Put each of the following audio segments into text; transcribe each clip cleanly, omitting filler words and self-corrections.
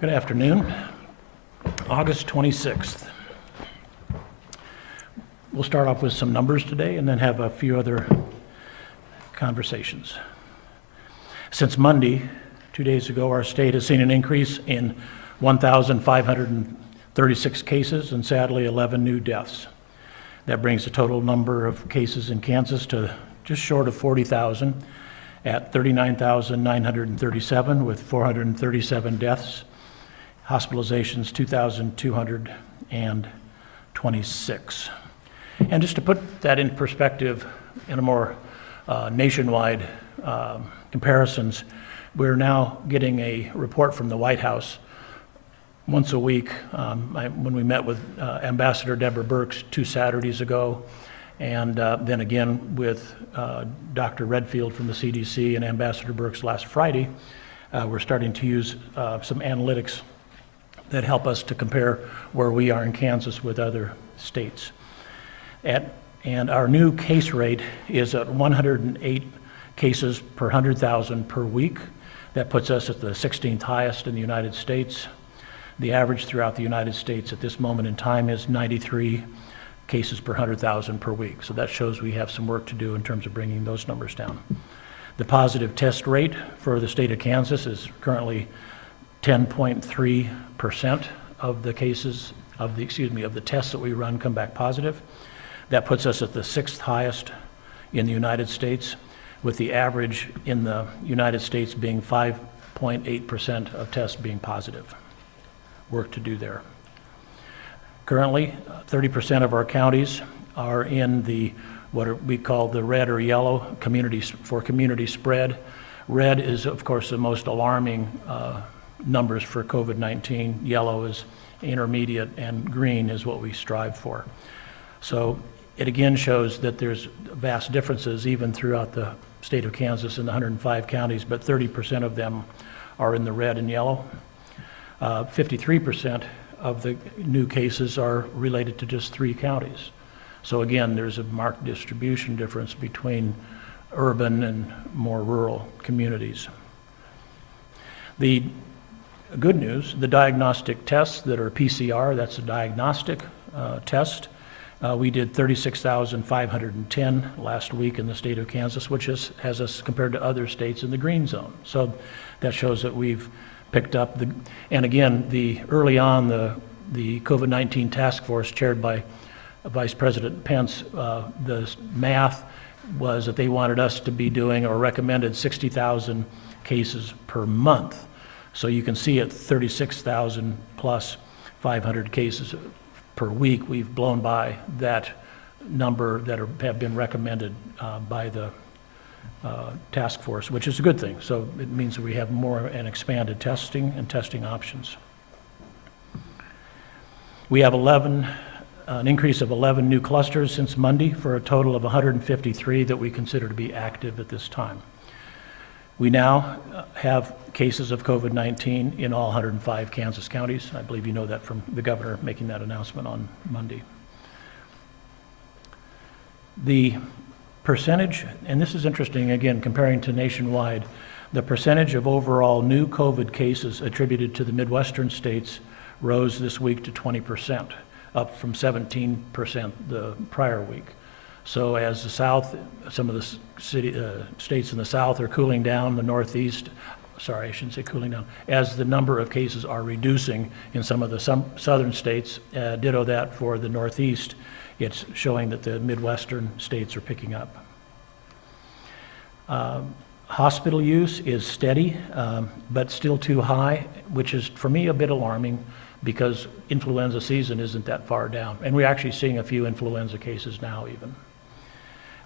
Good afternoon. August 26th. We'll start off with some numbers today and then have a few other conversations. Since Monday, 2 days ago, our state has seen an increase in 1,536 cases and sadly 11 new deaths. That brings the total number of cases in Kansas to just short of 40,000 at 39,937 with 437 deaths. Hospitalizations 2,226. And just to put that in perspective in a more nationwide comparisons, we're now getting a report from the White House once a week. When we met with Ambassador Deborah Birx 2 Saturdays ago, and then again with Dr. Redfield from the CDC and Ambassador Birx last Friday, we're starting to use some analytics that help us to compare where we are in Kansas with other states. And our new case rate is at 108 cases per 100,000 per week. That puts us at the 16th highest in the United States. The average throughout the United States at this moment in time is 93 cases per 100,000 per week. So that shows we have some work to do in terms of bringing those numbers down. The positive test rate for the state of Kansas is currently 10.3% of the cases of the tests that we run come back positive. That puts us at the 6th highest in the United States, with the average in the United States being 5.8% of tests being positive. Work to do there. Currently, 30% of our counties are in what we call the red or yellow community spread. Red is, of course, the most alarming numbers for COVID-19. Yellow is intermediate, and green is what we strive for. So it again shows that there's vast differences even throughout the state of Kansas in the 105 counties, but 30% of them are in the red and yellow. 53% of the new cases are related to just 3 counties. So again, there's a marked distribution difference between urban and more rural communities. The good news, the diagnostic tests that are PCR, that's a diagnostic test. We did 36,510 last week in the state of Kansas, which has us compared to other states in the green zone. So that shows that we've picked up and again, early on the COVID-19 task force chaired by Vice President Pence, the math was that they wanted us to be doing or recommended 60,000 cases per month. So you can see at 36,000 plus 500 cases per week, we've blown by that number that have been recommended by the task force, which is a good thing. So it means that we have more and expanded testing and testing options. We have an increase of 11 new clusters since Monday for a total of 153 that we consider to be active at this time. We now have cases of COVID-19 in all 105 Kansas counties. I believe you know that from the governor making that announcement on Monday. The percentage, and this is interesting, again, comparing to nationwide, the percentage of overall new COVID cases attributed to the Midwestern states rose this week to 20%, up from 17% the prior week. So as the South, some of the states in the South are cooling down, the Northeast, sorry, I shouldn't say cooling down, as the number of cases are reducing in some of the southern states, ditto that for the Northeast, it's showing that the Midwestern states are picking up. Hospital use is steady, but still too high, which is for me a bit alarming because influenza season isn't that far down. And we're actually seeing a few influenza cases now even.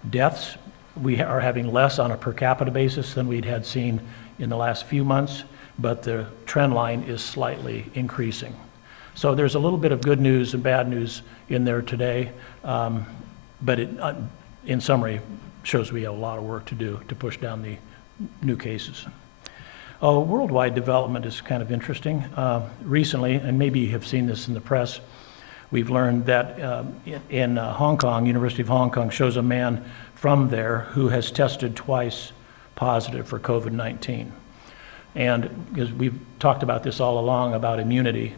Deaths, we are having less on a per capita basis than we'd had seen in the last few months, but the trend line is slightly increasing. So there's a little bit of good news and bad news in there today, but it, in summary, shows we have a lot of work to do to push down the new cases. Worldwide development is kind of interesting. Recently, and maybe you have seen this in the press, we've learned that in Hong Kong, University of Hong Kong shows a man from there who has tested twice positive for COVID-19. And because we've talked about this all along about immunity,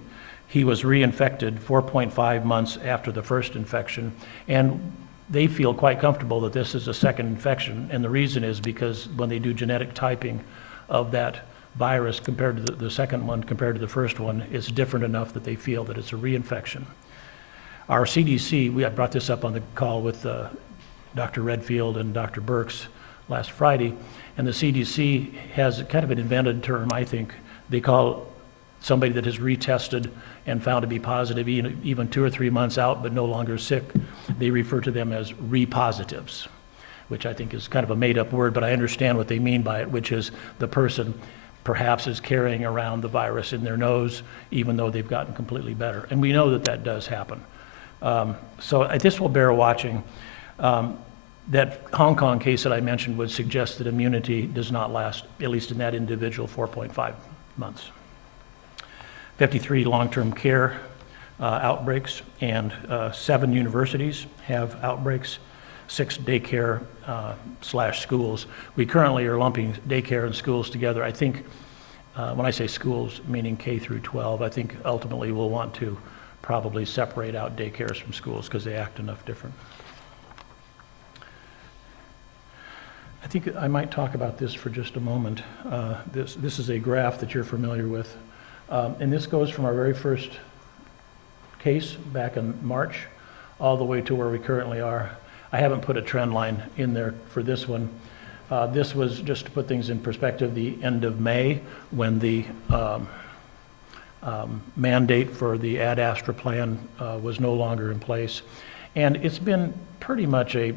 he was reinfected 4.5 months after the first infection, and they feel quite comfortable that this is a second infection. And the reason is because when they do genetic typing of that virus compared to the second one compared to the first one, it's different enough that they feel that it's a reinfection. Our CDC, I brought this up on the call with Dr. Redfield and Dr. Birx last Friday, and the CDC has kind of an invented term, I think. They call somebody that has retested and found to be positive even 2 or 3 months out but no longer sick, they refer to them as repositives, which I think is kind of a made-up word, but I understand what they mean by it, which is the person perhaps is carrying around the virus in their nose even though they've gotten completely better. And we know that that does happen. So this will bear watching. That Hong Kong case that I mentioned would suggest that immunity does not last, at least in that individual, 4.5 months. 53 long-term care outbreaks, and 7 universities have outbreaks, 6 daycare / schools. We currently are lumping daycare and schools together. I think, when I say schools, meaning K through 12, I think ultimately we'll want to probably separate out daycares from schools because they act enough different. I think I might talk about this for just a moment. This is a graph that you're familiar with. And this goes from our very first case back in March all the way to where we currently are. I haven't put a trend line in there for this one. This was, just to put things in perspective, the end of May when the mandate for the Ad Astra plan was no longer in place. And it's been pretty much a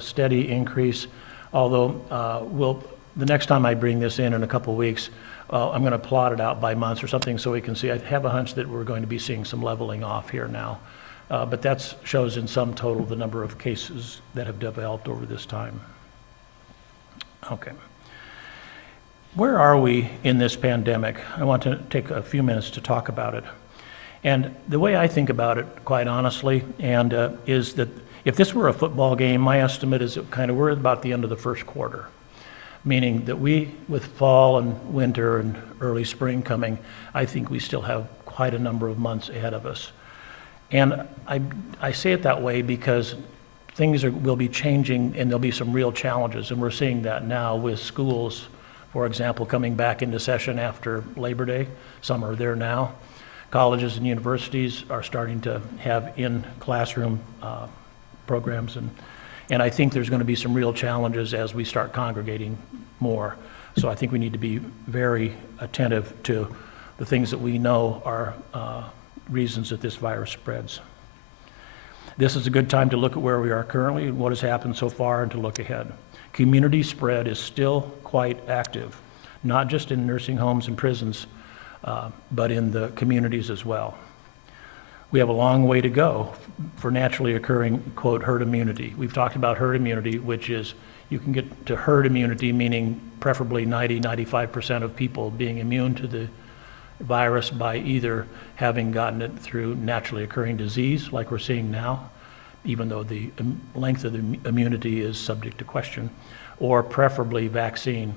steady increase, although the next time I bring this in a couple weeks, I'm going to plot it out by months or something so we can see. I have a hunch that we're going to be seeing some leveling off here now. But that shows in sum total the number of cases that have developed over this time. Okay. Where are we in this pandemic? I want to take a few minutes to talk about it. And the way I think about it, quite honestly, is that if this were a football game, my estimate is that we're at about the end of the first quarter. Meaning that with fall and winter and early spring coming, I think we still have quite a number of months ahead of us. And I say it that way because things will be changing and there'll be some real challenges, and we're seeing that now with schools, for example, coming back into session after Labor Day. Some are there now. Colleges and universities are starting to have in-classroom programs, and I think there's going to be some real challenges as we start congregating more. So I think we need to be very attentive to the things that we know are reasons that this virus spreads. This is a good time to look at where we are currently and what has happened so far and to look ahead. Community spread is still quite active, not just in nursing homes and prisons, but in the communities as well. We have a long way to go for naturally occurring, quote, herd immunity. We've talked about herd immunity, which is you can get to herd immunity, meaning preferably 90–95% of people being immune to the virus by either having gotten it through naturally occurring disease, like we're seeing now, even though the length of the immunity is subject to question, or preferably vaccine.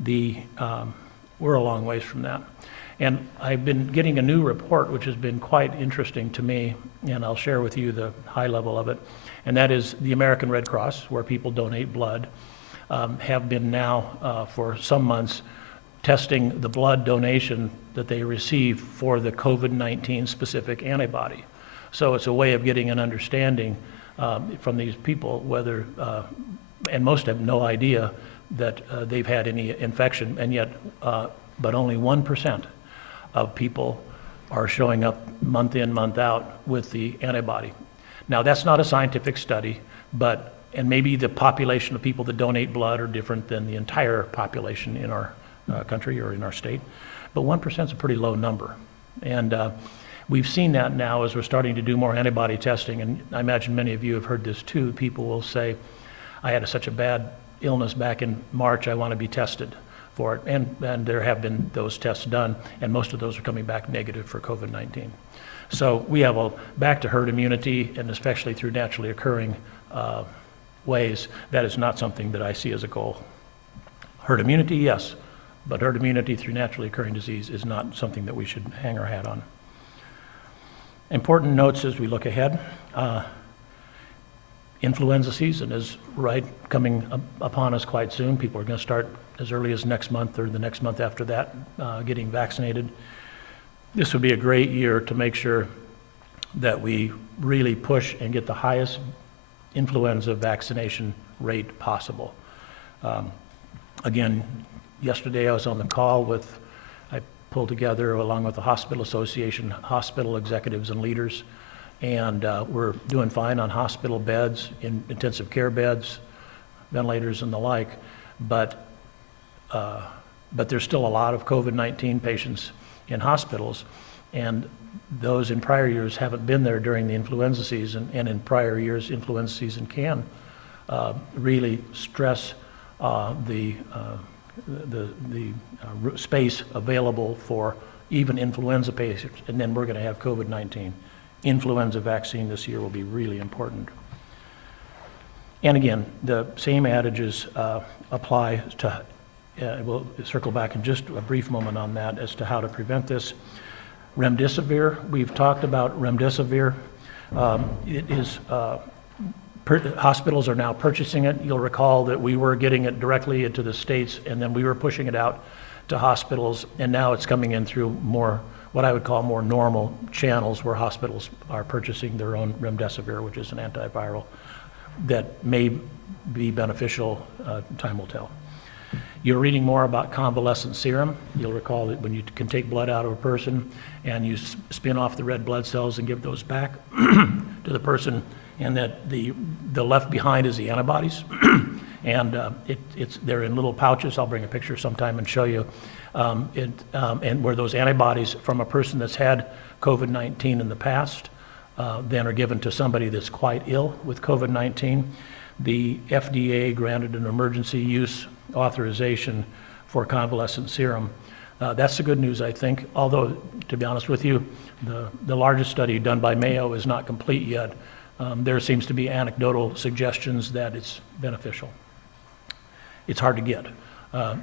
We're a long ways from that. And I've been getting a new report, which has been quite interesting to me, and I'll share with you the high level of it. And that is the American Red Cross, where people donate blood, have been now for some months testing the blood donation that they receive for the COVID-19 specific antibody. So it's a way of getting an understanding from these people whether, and most have no idea that they've had any infection, and yet, but only 1% of people are showing up month in, month out with the antibody. Now that's not a scientific study, and maybe the population of people that donate blood are different than the entire population in our country or in our state, but 1% is a pretty low number. And we've seen that now as we're starting to do more antibody testing, and I imagine many of you have heard this too. People will say, I had such a bad illness back in March, I want to be tested for it. And there have been those tests done, and most of those are coming back negative for COVID-19. So we have back to herd immunity, and especially through naturally occurring ways, that is not something that I see as a goal. Herd immunity, yes. but herd immunity through naturally occurring disease is not something that we should hang our hat on. Important notes as we look ahead. Influenza season is coming upon us quite soon. People are going to start as early as next month or the next month after that getting vaccinated. This would be a great year to make sure that we really push and get the highest influenza vaccination rate possible. Again, yesterday I was on the call I pulled together along with the Hospital Association, hospital executives and leaders, and we're doing fine on hospital beds, in intensive care beds, ventilators and the like, but there's still a lot of COVID-19 patients in hospitals, and those in prior years haven't been there during the influenza season, and in prior years influenza season can really stress the space available for even influenza patients, and then we're going to have COVID-19. Influenza vaccine this year will be really important. And again, the same adages apply to, we'll circle back in just a brief moment on that as to how to prevent this. Remdesivir, we've talked about remdesivir. It is, hospitals are now purchasing it. You'll recall that we were getting it directly into the states, and then we were pushing it out to hospitals, and now it's coming in through more, what I would call more normal channels where hospitals are purchasing their own remdesivir, which is an antiviral that may be beneficial, time will tell. You're reading more about convalescent serum. You'll recall that when you can take blood out of a person and you spin off the red blood cells and give those back to the person, and that the left behind is the antibodies. And they're in little pouches. I'll bring a picture sometime and show you. And where those antibodies from a person that's had COVID-19 in the past then are given to somebody that's quite ill with COVID-19. The FDA granted an emergency use authorization for convalescent serum. That's the good news, I think, although, to be honest with you, the largest study done by Mayo is not complete yet. There seems to be anecdotal suggestions that it's beneficial. It's hard to get.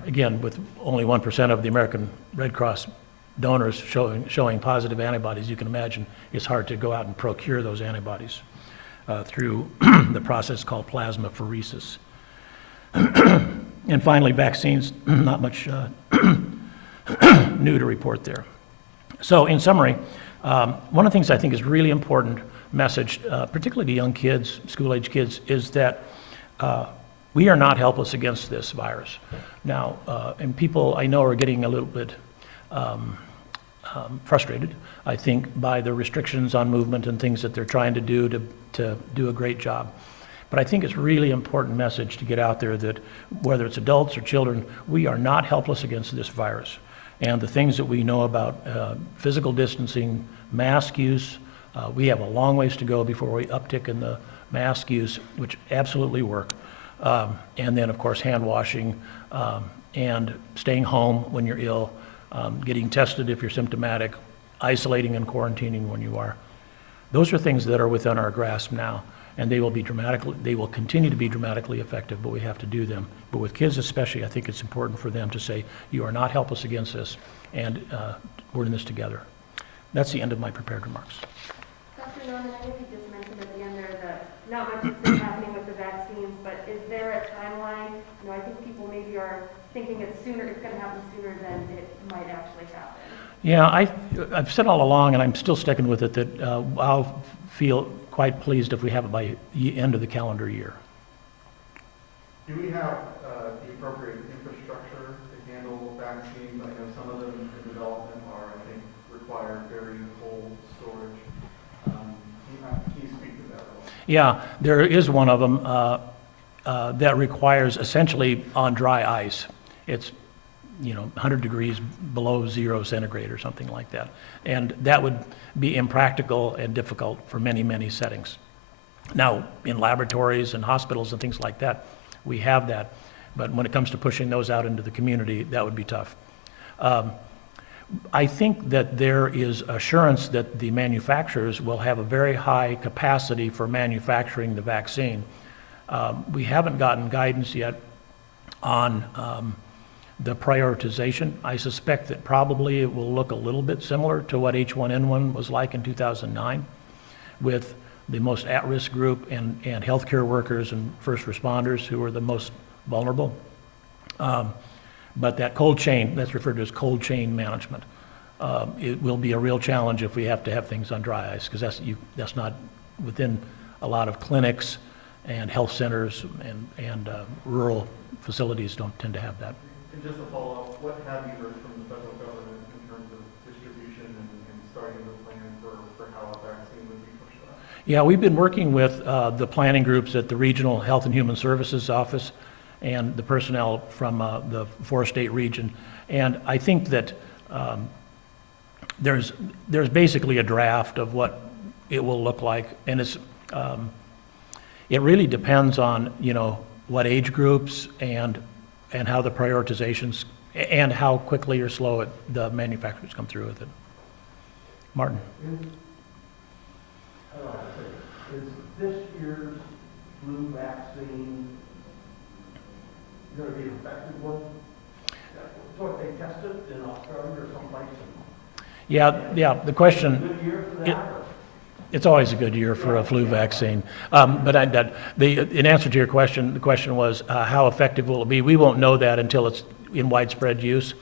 Again, with only 1% of the American Red Cross donors showing positive antibodies, you can imagine it's hard to go out and procure those antibodies through the process called plasmapheresis. And finally, vaccines, not much new to report there. So in summary, one of the things I think is really important message, particularly to young kids, school-age kids, is that we are not helpless against this virus. Now, and people I know are getting a little bit frustrated, I think, by the restrictions on movement and things that they're trying to do a great job. But I think it's a really important message to get out there that whether it's adults or children, we are not helpless against this virus. And the things that we know about physical distancing, mask use, we have a long ways to go before we uptick in the mask use, which absolutely work. And then, of course, hand washing and staying home when you're ill, getting tested if you're symptomatic, isolating and quarantining when you are. Those are things that are within our grasp now, and they will continue to be dramatically effective, but we have to do them. But with kids especially, I think it's important for them to say, you are not helpless against this, and we're in this together. That's the end of my prepared remarks. Dr. Norman, I think you just mentioned at the end there that not much has been happening with the vaccines, but is there a timeline? You know, I think people maybe are thinking it's going to happen sooner than it might actually happen. Yeah, I've said all along, and I'm still sticking with it, that I'll feel quite pleased if we have it by the end of the calendar year. Do we have the appropriate infrastructure to handle vaccines? I know some of them in development require very cold storage. Can you speak to that at all? Yeah, there is one of them that requires essentially on dry ice. It's 100 degrees below 0 centigrade or something like that. And that would be impractical and difficult for many, many settings. Now, in laboratories and hospitals and things like that, we have that. But when it comes to pushing those out into the community, that would be tough. I think that there is assurance that the manufacturers will have a very high capacity for manufacturing the vaccine. We haven't gotten guidance yet on The prioritization, I suspect that probably it will look a little bit similar to what H1N1 was like in 2009, with the most at-risk group and healthcare workers and first responders who are the most vulnerable. But that cold chain, that's referred to as cold chain management, it will be a real challenge if we have to have things on dry ice, because that's not within a lot of clinics and health centers and rural facilities don't tend to have that. And just to follow up, what have you heard from the federal government in terms of distribution and starting the plan for how a vaccine would be pushed out? Yeah, we've been working with the planning groups at the Regional Health and Human Services Office and the personnel from the four-state region. And I think that there's basically a draft of what it will look like. And it really depends on, you know, what age groups and how the prioritizations and how quickly or slow the manufacturers come through with it. Martin? Is this year's flu vaccine going to be an effective one? What they tested in Australia or someplace? Yeah, the question, Good year for that? it's always a good year for a flu vaccine. But in answer to your question, the question was, how effective will it be? We won't know that until it's in widespread use.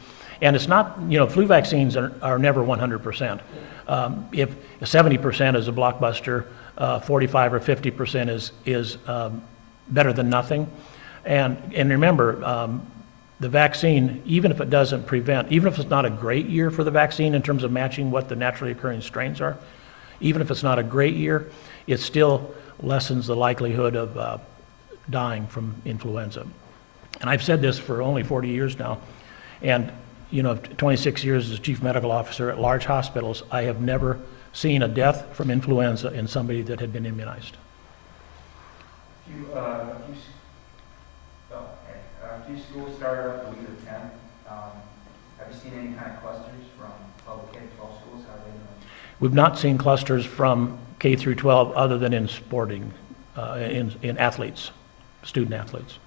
And it's not, you know, flu vaccines are never 100%. If 70% is a blockbuster, 45 or 50% is better than nothing. And remember, the vaccine, even if it doesn't prevent, even if it's not a great year for the vaccine in terms of matching what the naturally occurring strains are, even if it's not a great year, it still lessens the likelihood of dying from influenza. And I've said this for only 40 years now, and you know, 26 years as chief medical officer at large hospitals, I have never seen a death from influenza in somebody that had been immunized. A few schools started up the week of 10. Have you seen any kind of clusters from public K-12 schools? How are they doing? We've not seen clusters from K through 12 other than in sporting, in athletes, student athletes.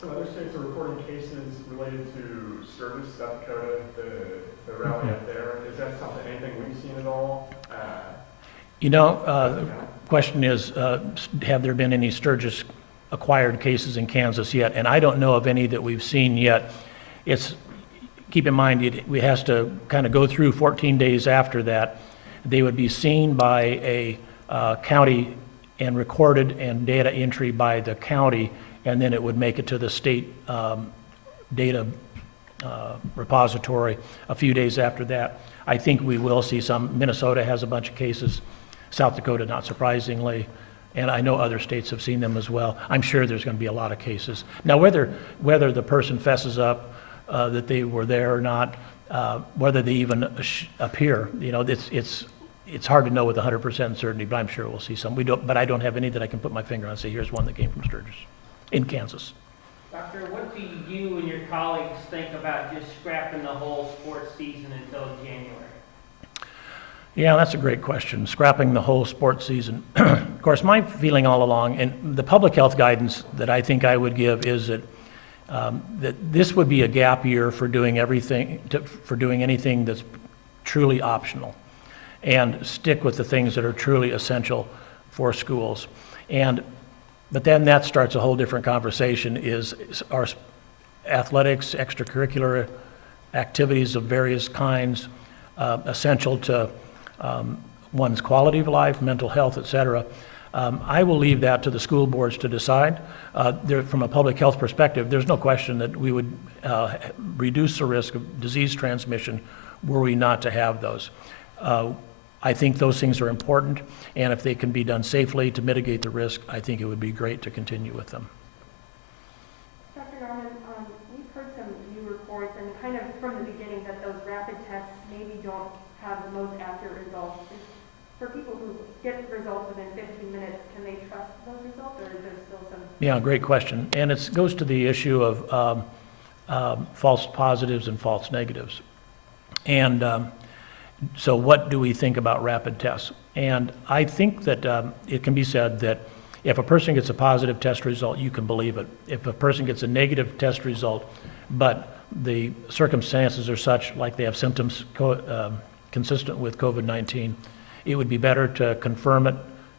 Some other states are reporting cases related to Sturgis, South Dakota, the rally up there. Is that something, anything we've seen at all? You know, the question is, have there been any Sturgis acquired cases in Kansas yet? And I don't know of any that we've seen yet. Keep in mind, it has to kind of go through 14 days after that. They would be seen by a county and recorded and data entry by the county, and then it would make it to the state data repository a few days after that. I think we will see some. Minnesota has a bunch of cases, South Dakota not surprisingly, and I know other states have seen them as well. I'm sure there's going to be a lot of cases. Now, whether the person fesses up that they were there or not, whether they even appear, you know, it's hard to know with 100% certainty, but I'm sure we'll see some. But I don't have any that I can put my finger on and say, here's one that came from Sturgis in Kansas. Doctor, what do you and your colleagues think about just scrapping the whole sports season until January? Yeah, that's a great question. Scrapping the whole sports season. Of course, my feeling all along, and the public health guidance that I think I would give is that this would be a gap year for doing anything that's truly optional, and stick with the things that are truly essential for schools. But then that starts a whole different conversation, is our athletics, extracurricular activities of various kinds, essential to one's quality of life, mental health, et cetera. I will leave that to the school boards to decide. From a public health perspective, there's no question that we would reduce the risk of disease transmission were we not to have those. I think those things are important, and if they can be done safely to mitigate the risk, I think it would be great to continue with them. Dr. Norman, we've heard some new reports, and kind of from the beginning, that those rapid tests maybe don't have the most accurate results. For people who get results within 15 minutes, can they trust those results, or is there still some? Yeah, great question. And it goes to the issue of false positives and false negatives. And so what do we think about rapid tests? And I think that it can be said that if a person gets a positive test result, you can believe it. If a person gets a negative test result, but the circumstances are such, like they have symptoms consistent with COVID-19, it would be better to confirm it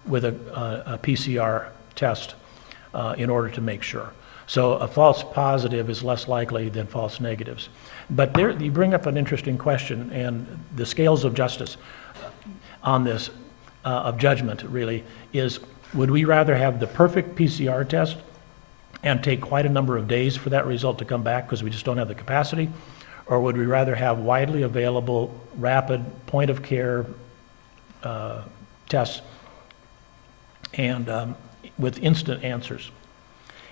with a PCR test in order to make sure. So a false positive is less likely than false negatives. But there, you bring up an interesting question, and the scales of justice on this, of judgment really, is would we rather have the perfect PCR test and take quite a number of days for that result to come back because we just don't have the capacity? Or would we rather have widely available, rapid, point-of-care tests and with instant answers?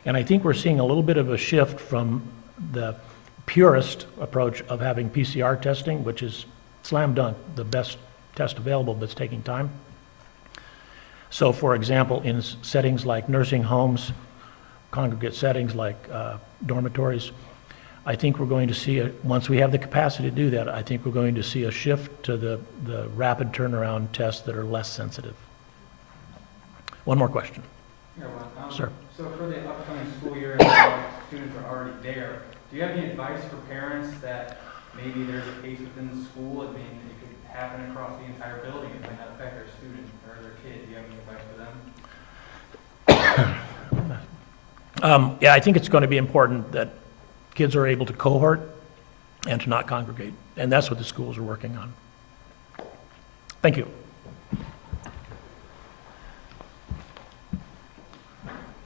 And I think we're seeing a little bit of a shift from the purist approach of having PCR testing, which is slam dunk, the best test available, but it's taking time. So for example, in settings like nursing homes, congregate settings like dormitories, I think we're going to see, once we have the capacity to do that, I think we're going to see a shift to the rapid turnaround tests that are less sensitive. One more question. Yeah, well, Sir. So for the upcoming school year, and students are already there, do you have any advice for parents that maybe there's a case within the school, I mean, it could happen across the entire building, it might not affect their student or their kid, do you have any advice for them? Yeah, I think it's going to be important that kids are able to cohort and to not congregate, and that's what the schools are working on. Thank you.